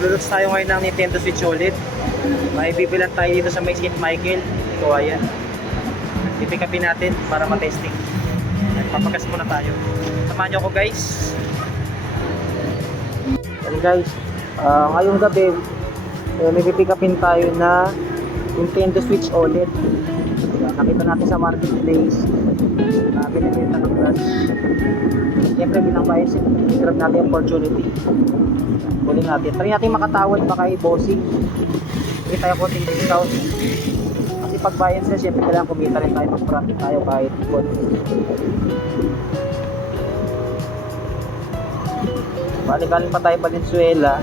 Magluluts tayo ngayon ng Nintendo Switch OLED. May bibilan tayo dito sa may St. Michael. Ito, ayan. I-pick upin natin para matesting. Papagas muna tayo. Samahan nyo ako guys. Yan guys. Ngayong gabi, may pick upin tayo na Nintendo Switch OLED. Nakita natin sa marketplace. Binibenta ng glass. Siyempre bilang bias, grab natin yung opportunity. Kunin natin. Try natin makatawad baka i-bossing. Hindi tayo konting discount. Kasi pag bias na, siyempre kailangan kumita rin tayo. Mag-profit tayo kahit konti. Galing pa tayo Valenzuela.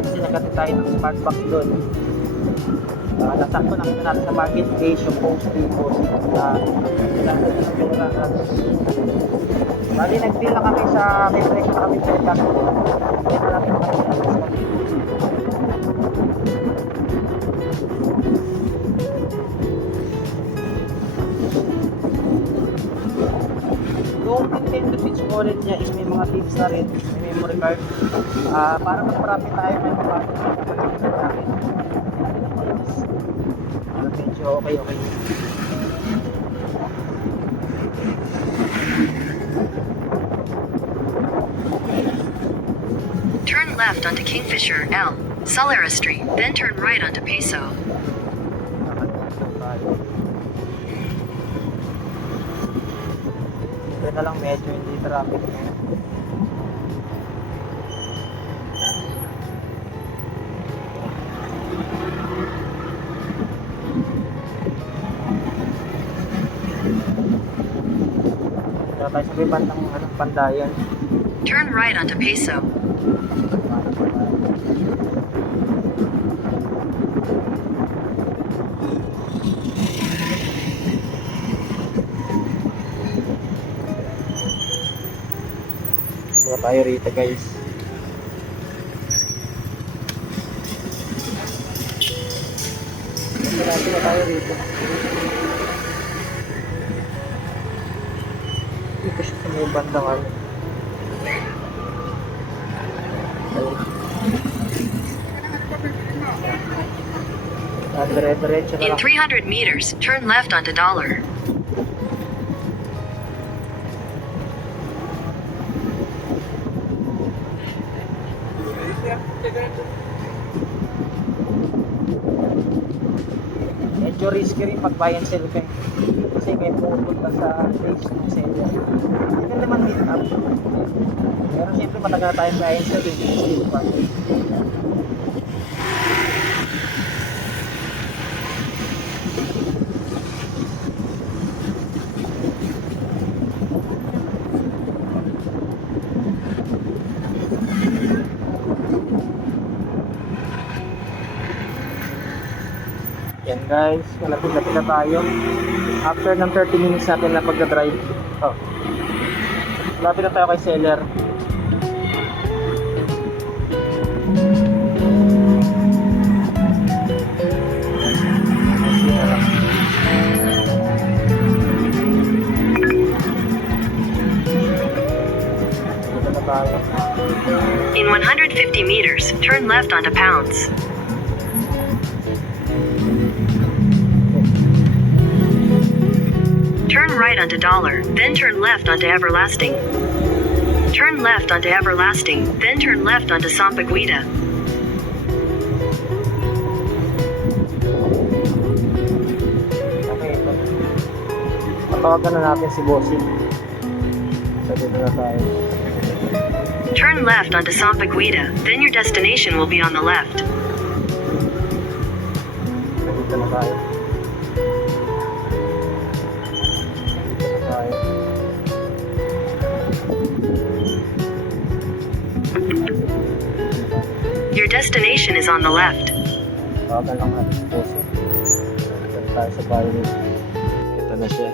Kasi nagkati tayo ng smart box doon. Nasakto nakita natin sa marketplace yung post-pay post na bali nag-deal na kami sa may presyo na kami sa ilang kaya natin kami yung Nintendo Switch OLED niya is may mga tips na rin, may memory card para mag-profit tayo may mag-profit natin medyo okay. Turn left onto Kingfisher L, Solera Street, then turn right onto Peso. Ito na lang medyo hindi traffic ngayon. Tayo sa may bandang Pandayan. Turn right onto Peso. Muna tayo rito guys. Muna tayo rito. Ito siya sa may bandang ano. Dire-diretso na In lang. 300 meters, turn left onto Dollar. Medyo risky rin pag buy and sell ka kasi may pupunta sa page ng seller. Hindi naman meet up. Pero siyempre matagal na tayong buy and sell din. Yan guys, malapit-lapit na tayo. After ng 30 minutes natin na pagdadrive. Malapit na tayo kay seller. Dito na tayo. In 150 meters, turn left onto Pounds. Turn right onto Dollar, then turn left onto Everlasting. Turn left onto Everlasting, then turn left onto Sampaguita. Okay, ito. Patawagan na natin si Bossing. So, dito na tayo. Turn left onto Sampaguita, then your destination will be on the left. Dito na tayo. Your destination is on the left. Tawagan lang natin si Bossing. Dito na tayo sa Violet. Ito na siya.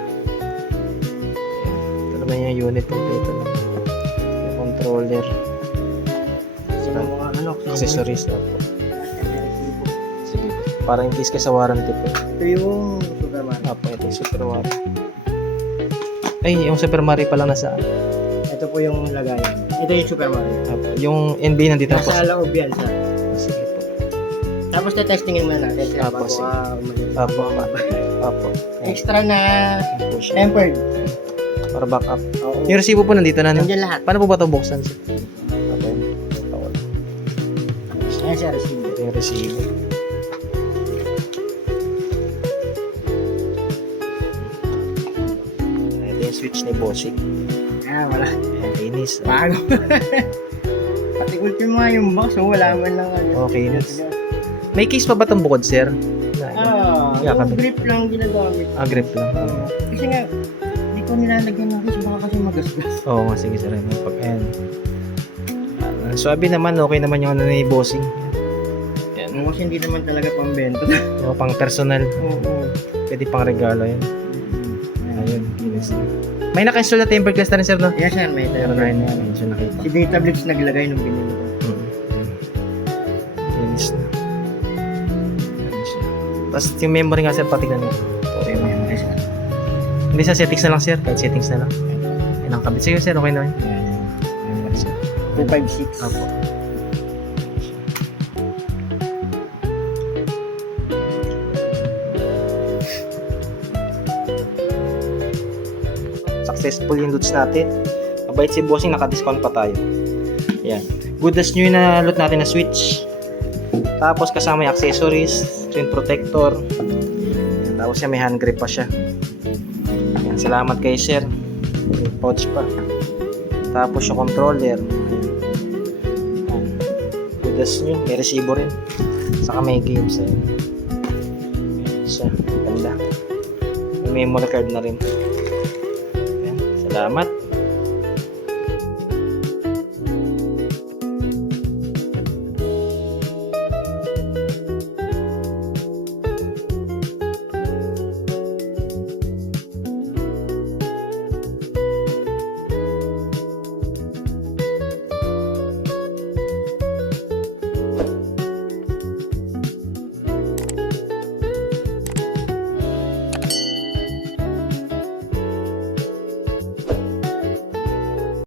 Ito naman yung unit complete na. Yung controller. Accessories na po. Sige. Para in case ka sa warranty po. Ito yung Superman. Apo, ito yung Super Mario. Ay, yung Super Mario pala nasa. Ito po yung lagayan. Ito yung Super Mario. Apo. Yung NB nandito na po. Nasa loob yan, sir. Sige po. Tapos testingin muna natin, sir. Apo, bago sige. umalis. Apo. Apo. Extra na Ayan po siya. tempered. Para back up. Oo. Yung resibo po nandito na. No? Nandiyan lahat. Paano po ba ito buksan? Sir? Apo. Ito. Ayan, sir. Receiver. Ito yung resibo. Ito yung switch ni Bossing. Ah, wala. Ayan, linis. Bago. Pati ultimo nga yung box, wala man lang ano. Okay, yes. May case pa ba itong bukod, sir? Yeah, Yung kapit. grip lang ginagamit. Grip lang. Kasi nga, hindi ko nilalagyan ng case, baka kasi magasgas. Oo nga, sige sir. Pag ayan. Sabi naman, okay naman yung ano ni Bossing. Yan. Kasi hindi naman talaga pambenta. O, pang personal. Oo. Pwede pang regalo yan. Ayun. Linis na. May naka-install na tempered glass na rin, sir, no? Yes, sir, may Meron tayo. na yun. Medyo nakita. Si Data Blitz naglagay nung binili ko. Linis na. Ayan siya. Tapos yung memory nga, sir, patignan mo. Okay, may mga sir. Hindi sa settings na lang, sir. Kahit settings na lang. Yan ang kabit. Sige, sir. Okay na yun. Ayan. 256. Apo. Successful yung loads natin. Mabait si Bossing, naka-discount pa tayo. Yan. Good as new na load natin na switch. Tapos kasama yung accessories, screen protector. Yan. Tapos yan, may hand grip pa siya. Yan. Salamat kay sir. May pouch pa. Tapos yung controller. Yan. Good as new. May resibo rin. Saka may games. Yan. Siya. Ganda. May memory card na rin. Yan. Salamat.